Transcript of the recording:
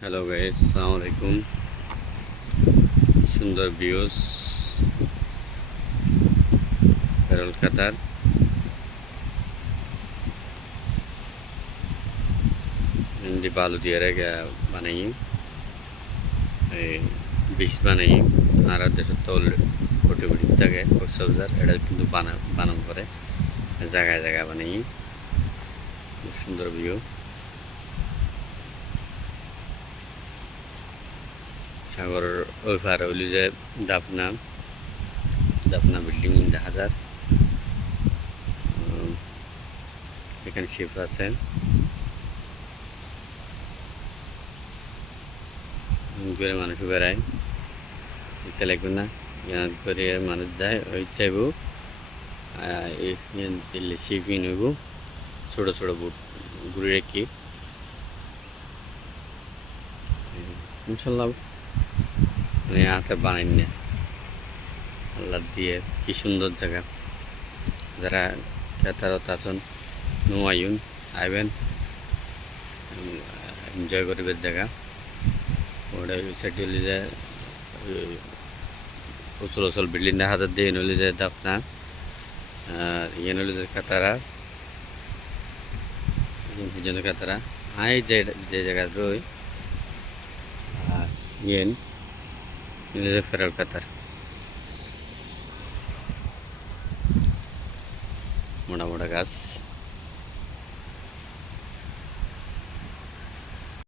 Hello guys, আসসালামু আলাইকুম। সুন্দর ভিউজ ফেরল কাতার হিন্দি বালু দিয়ে রেখে বানাই বিষ বানাই আর দেশের তো কোটি কোটি থাকে কক্সবাজার এটা কিন্তু বানান করে জায়গায় জায়গায় বানাই সুন্দর ভিউ। সাগরের ওই পারে হইল যে দাফনা দাফনা বিল্ডিং দেখা যায়, এখানে শিপ আছে, করে মানুষ বেড়ায়, দেখতে লাগবে না করে মানুষ যায় ওই চাইব দিল্লি শিপিং হইব ছোটো ছোটো বুট ঘুরে রেখি ইনশাল্লাহ মানে হাতে বানাই না আল্লাহ দিয়ে। কি সুন্দর জায়গা, যারা খেতারত আছেন নোয়াইন আইবেন, এনজয় করিবের জায়গা। ওটা সাইড হলে যে উচল উচল বিল্ডিং দেখা যায় দিয়ে নইলে যে দাপনা আর ইয়ে নইলে যে কাতারা কাতারা আই যে জায়গা রই আর ইয়েন যে ফেরাল কাতার মোটা মোটা গাছ।